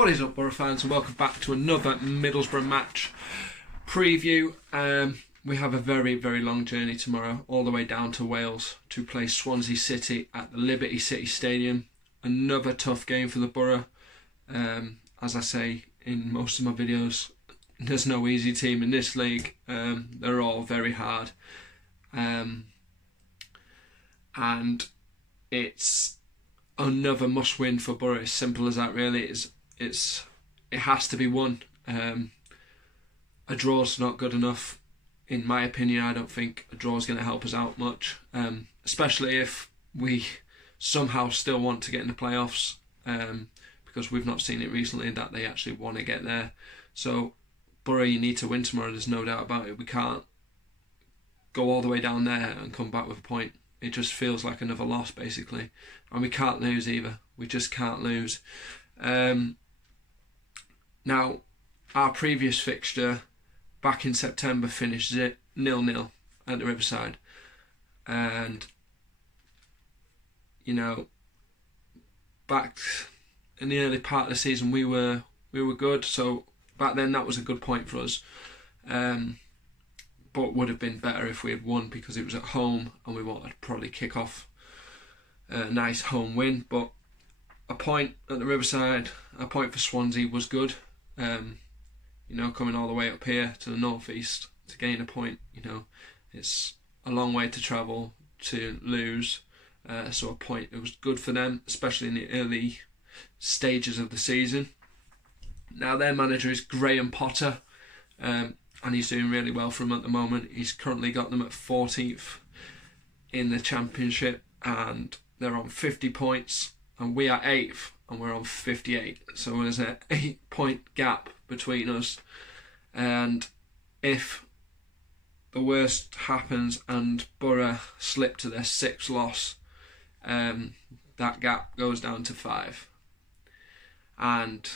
What is up, Boro fans, and welcome back to another Middlesbrough match preview. We have a very, very long journey tomorrow, all the way down to Wales to play Swansea City at the Liberty City Stadium. Another tough game for the Boro. As I say in most of my videos, there's no easy team in this league. They're all very hard. And it's another must-win for Boro. As simple as that, really. It has to be won. A draw's not good enough, in my opinion. I don't think a draw's going to help us out much, especially if we somehow still want to get in the playoffs, because we've not seen it recently that they actually want to get there. So Boro, you need to win tomorrow. There's no doubt about it. We can't go all the way down there and come back with a point. It just feels like another loss, basically. And we can't lose either. We just can't lose. Now, our previous fixture back in September finished 0-0 at the Riverside. And, you know, back in the early part of the season, we were good. So back then, that was a good point for us. But would have been better if we had won, because it was at home and we wanted to probably kick off a nice home win. But a point at the Riverside, a point for Swansea was good. You know, coming all the way up here to the northeast to gain a point, you know, it's a long way to travel to lose. So a point, it was good for them, especially in the early stages of the season. Now their manager is Graham Potter. And he's doing really well for them at the moment. He's currently got them at 14th in the Championship, and they're on 50 points, and we are 8th, and we're on 58. So there's an 8-point gap between us. And if the worst happens and Boro slip to their 6th loss, that gap goes down to 5. And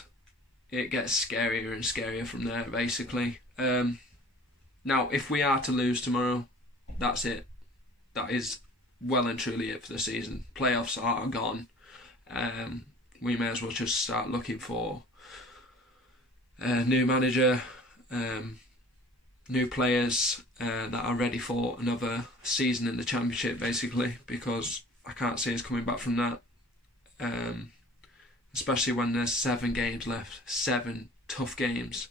it gets scarier and scarier from there, basically. Now, if we are to lose tomorrow, that's it. That is well and truly it for the season. Playoffs are gone. We may as well just start looking for a new manager, new players that are ready for another season in the Championship, basically, because I can't see us coming back from that. Especially when there's 7 games left. 7 tough games.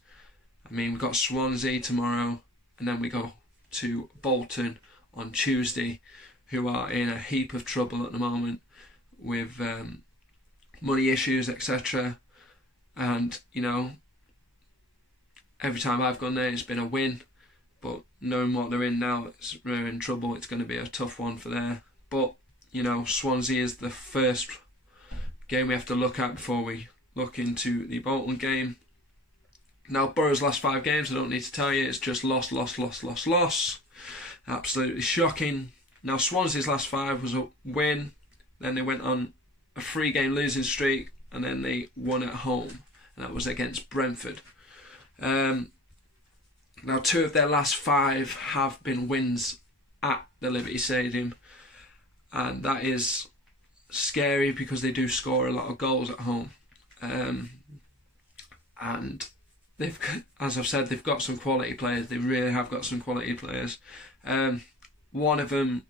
I mean, we've got Swansea tomorrow, and then we go to Bolton on Tuesday, who are in a heap of trouble at the moment with money issues, etc. And, you know, every time I've gone there, it's been a win. But knowing what they're in now, they're in trouble. It's going to be a tough one for there. But, you know, Swansea is the first game we have to look at before we look into the Bolton game. Now, Boro's last 5 games, I don't need to tell you, it's just loss. Absolutely shocking. Now, Swansea's last 5 was a win, then they went on a 3-game losing streak, and then they won at home, and that was against Brentford. Now, 2 of their last 5 have been wins at the Liberty Stadium, and that is scary because they do score a lot of goals at home. And they've, as I've said, they've got some quality players. They really have got some quality players. One of them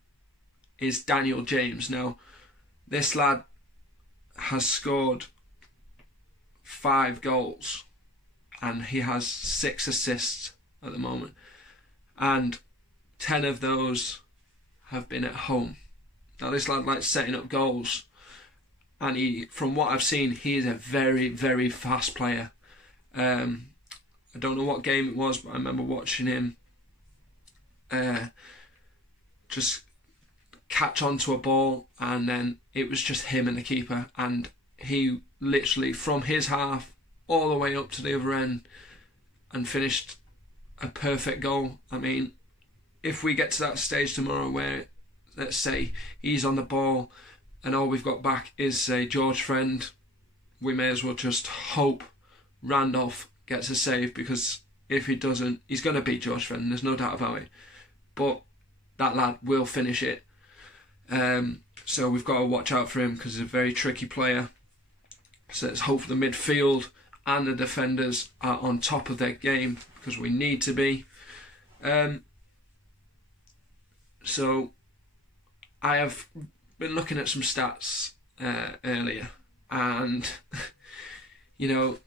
is Daniel James. Now, this lad has scored 5 goals, and he has 6 assists at the moment, and 10 of those have been at home. Now, this lad likes setting up goals, and he, from what I've seen, he is a very, very fast player. I don't know what game it was, but I remember watching him just catch onto a ball, and then it was just him and the keeper, and he literally, from his half all the way up to the other end, and finished a perfect goal. I mean, if we get to that stage tomorrow where, let's say, he's on the ball and all we've got back is, say, George Friend, we may as well just hope Randolph gets a save, because if he doesn't, he's going to beat George Friend, there's no doubt about it. But that lad will finish it. So we've got to watch out for him, because he's a very tricky player. So let's hope for the midfield and the defenders are on top of their game, because we need to be. So I have been looking at some stats earlier, and you know,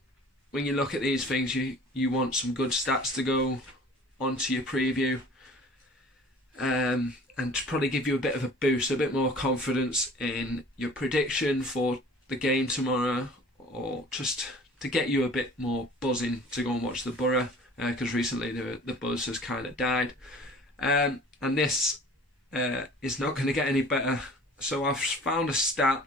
when you look at these things, you want some good stats to go onto your preview, and to probably give you a bit of a boost, a bit more confidence in your prediction for the game tomorrow, or just to get you a bit more buzzing to go and watch the Boro, because recently the buzz has kind of died, and this is not going to get any better. So I've found a stat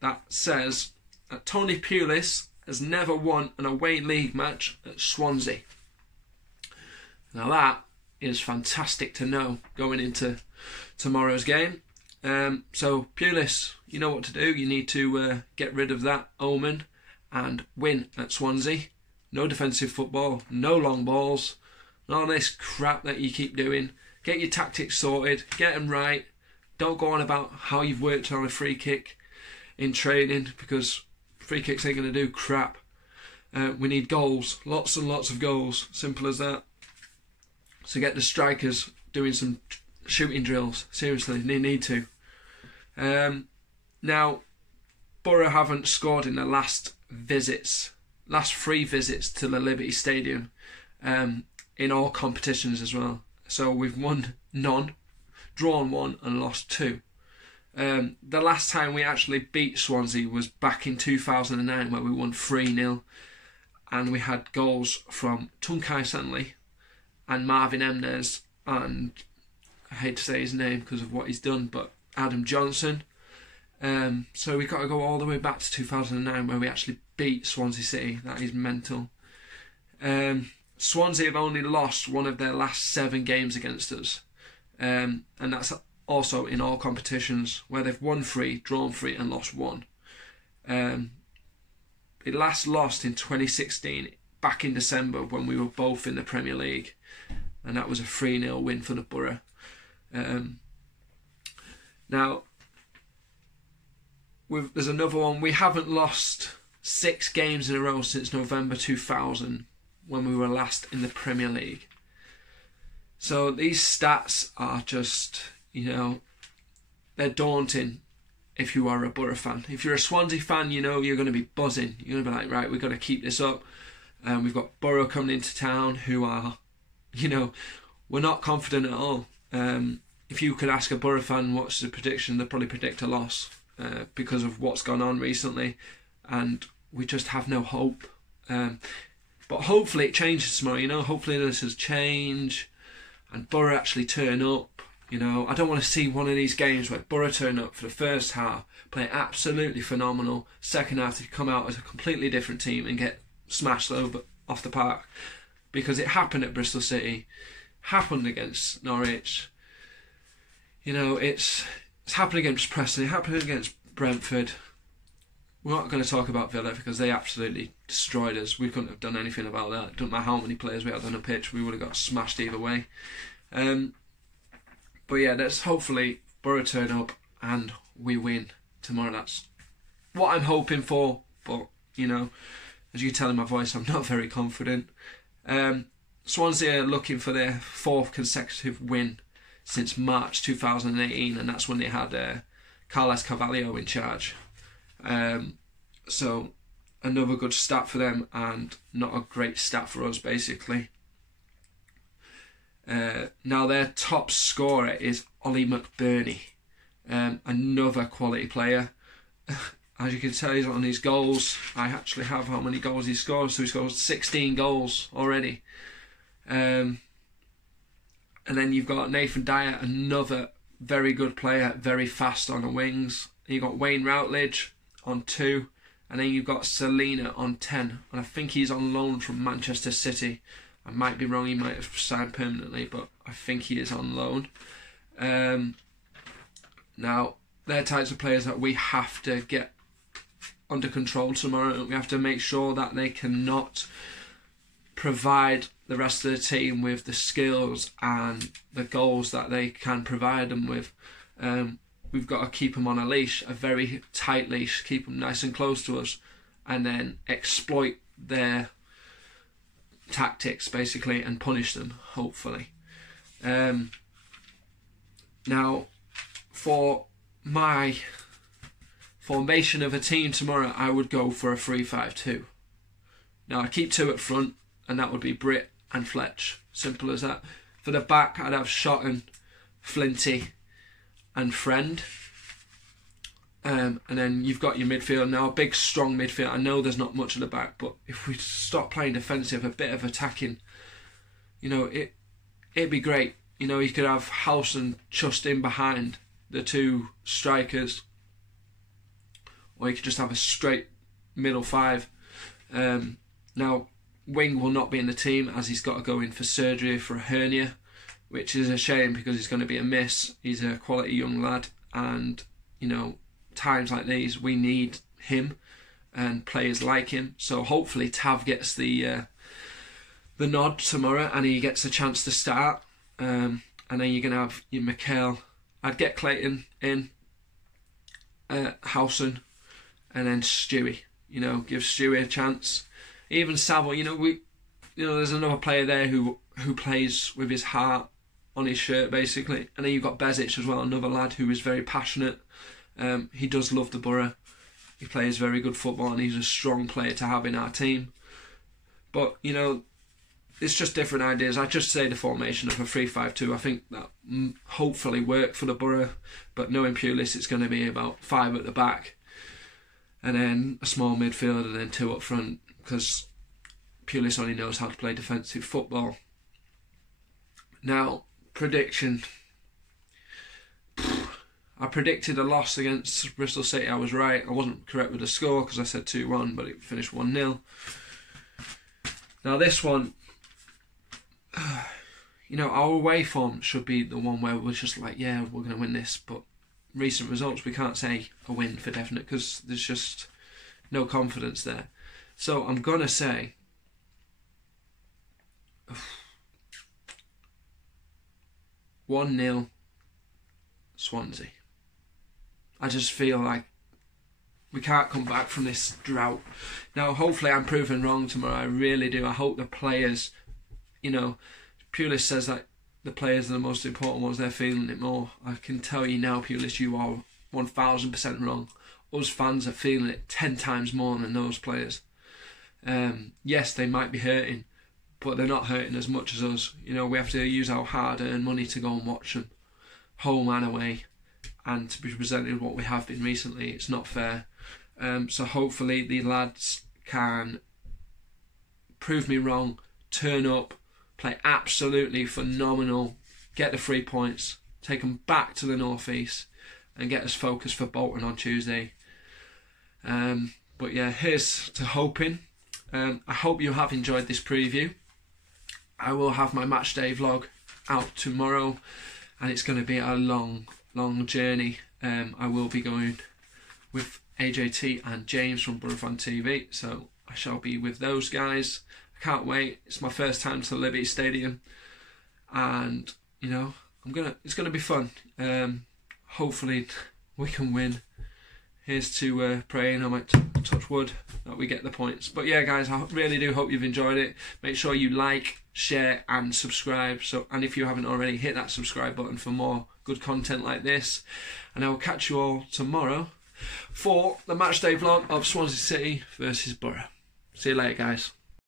that says that Tony Pulis has never won an away league match at Swansea. Now that is fantastic to know going into tomorrow's game. So Pulis, you know what to do. You need to get rid of that omen and win at Swansea. No defensive football, no long balls, none of this crap that you keep doing. Get your tactics sorted, get them right. Don't go on about how you've worked on a free kick in training, because free kicks ain't going to do crap. We need goals, lots and lots of goals, simple as that. So get the strikers doing some shooting drills, seriously, they need to. Now, Boro haven't scored in the last 3 visits to the Liberty Stadium, in all competitions as well. So we've won none, drawn 1 and lost 2. The last time we actually beat Swansea was back in 2009, where we won 3-0, and we had goals from Tunkai Sanley and Marvin Emnes, and I hate to say his name because of what he's done, but Adam Johnson. So we've got to go all the way back to 2009, where we actually beat Swansea City. That is mental. Swansea have only lost one of their last 7 games against us, and that's also in all competitions, where they've won 3, drawn 3 and lost 1. They last lost in 2016, back in December, when we were both in the Premier League, and that was a 3-0 win for the Boro. Now, there's another one. We haven't lost 6 games in a row since November 2000, when we were last in the Premier League. So these stats are just, they're daunting if you are a Boro fan. If you're a Swansea fan, you're going to be buzzing. You're going to be like, right, we've got to keep this up. We've got Boro coming into town, who are, we're not confident at all. If you could ask a Boro fan what's the prediction, they'll probably predict a loss, because of what's gone on recently, and we just have no hope. But hopefully it changes tomorrow, hopefully this has changed and Boro actually turn up. I don't want to see one of these games where Boro turn up for the first half, play absolutely phenomenal, second half to come out as a completely different team and get smashed over off the park, because it happened at Bristol City, happened against Norwich, it's happened against Preston, it happened against Brentford. We're not going to talk about Villa because they absolutely destroyed us. We couldn't have done anything about that. It doesn't matter how many players we had on the pitch, we would have got smashed either way. But yeah, let's hopefully Boro turn up and we win tomorrow. That's what I'm hoping for. But, as you can tell in my voice, I'm not very confident. Swansea are looking for their 4th consecutive win since March 2018, and that's when they had Carles Carvalho in charge. So another good stat for them, and not a great stat for us, basically. Now their top scorer is Ollie McBurney, another quality player. As you can tell, he's on his goals. I actually have how many goals he scored. So he scored 16 goals already. And then you've got Nathan Dyer, another very good player, very fast on the wings. And you've got Wayne Routledge on 2. And then you've got Selena on 10. And I think he's on loan from Manchester City. I might be wrong, he might have signed permanently, but I think he is on loan. Now, they're types of players that we have to get under control tomorrow. We have to make sure that they cannot provide the rest of the team with the skills and the goals that they can provide them with. We've got to keep them on a leash, a very tight leash, keep them nice and close to us, and then exploit their tactics basically and punish them, hopefully. Now, for my formation of a team tomorrow, I would go for a 3-5-2. Now, I'd keep 2 at front, and that would be Britt and Fletch. Simple as that. For the back, I'd have Shotton, Flinty and Friend. And then you've got your midfield now, a big strong midfield. I know there's not much at the back, but if we stop playing defensive, a bit of attacking, you know, it'd be great. You know, you could have House and Just in behind the 2 strikers, or you could just have a straight middle 5. Now, Wing will not be in the team as he's got to go in for surgery for a hernia, which is a shame because he's going to be a miss. He's a quality young lad, and you know, times like these we need him and players like him. So hopefully Tav gets the nod tomorrow and he gets a chance to start. And then you're going to have your Mikel. I'd get Clayton in, Howson, and then Stewie. You know, give Stewie a chance. Even Savile, you know, there's another player there who plays with his heart on his shirt, basically. And then you've got Bezic as well, another lad who is very passionate. He does love the Boro. He plays very good football, and he's a strong player to have in our team. But, you know, it's just different ideas. I just say the formation of a 3-5-2. I think that hopefully work for the Boro. But knowing Pulis, it's going to be about 5 at the back, and then a small midfield, and then 2 up front, because Pulis only knows how to play defensive football. Now, prediction. I predicted a loss against Bristol City. I was right. I wasn't correct with the score because I said 2-1, but it finished 1-0. Now this one, you know, our away form should be the one where we're just like, yeah, we're going to win this. But recent results, we can't say a win for definite because there's just no confidence there. So I'm going to say 1-0 Swansea. I just feel like we can't come back from this drought. Now, hopefully I'm proven wrong tomorrow. I really do. I hope the players, you know, Pulis says that the players are the most important ones. They're feeling it more. I can tell you now, Pulis, you are 1000% wrong. Us fans are feeling it 10 times more than those players. Yes, they might be hurting, but they're not hurting as much as us. You know, we have to use our hard-earned money to go and watch them, home and away. And to be presented what we have been recently, it's not fair. So hopefully the lads can prove me wrong, turn up, play absolutely phenomenal, get the 3 points, take them back to the North East, and get us focused for Bolton on Tuesday. But yeah, here's to hoping. I hope you have enjoyed this preview. I will have my match day vlog out tomorrow, and it's going to be a long journey. I will be going with AJT and James from Boro TV, so I shall be with those guys. I can't wait. It's my first time to Liberty Stadium, and you know, it's gonna be fun. Hopefully we can win. Here's to praying. I might touch wood that we get the points. But yeah, guys, I really do hope you've enjoyed it. Make sure you like, share and subscribe. And if you haven't already, hit that subscribe button for more good content like this. And I will catch you all tomorrow for the matchday vlog of Swansea City versus Boro. See you later, guys.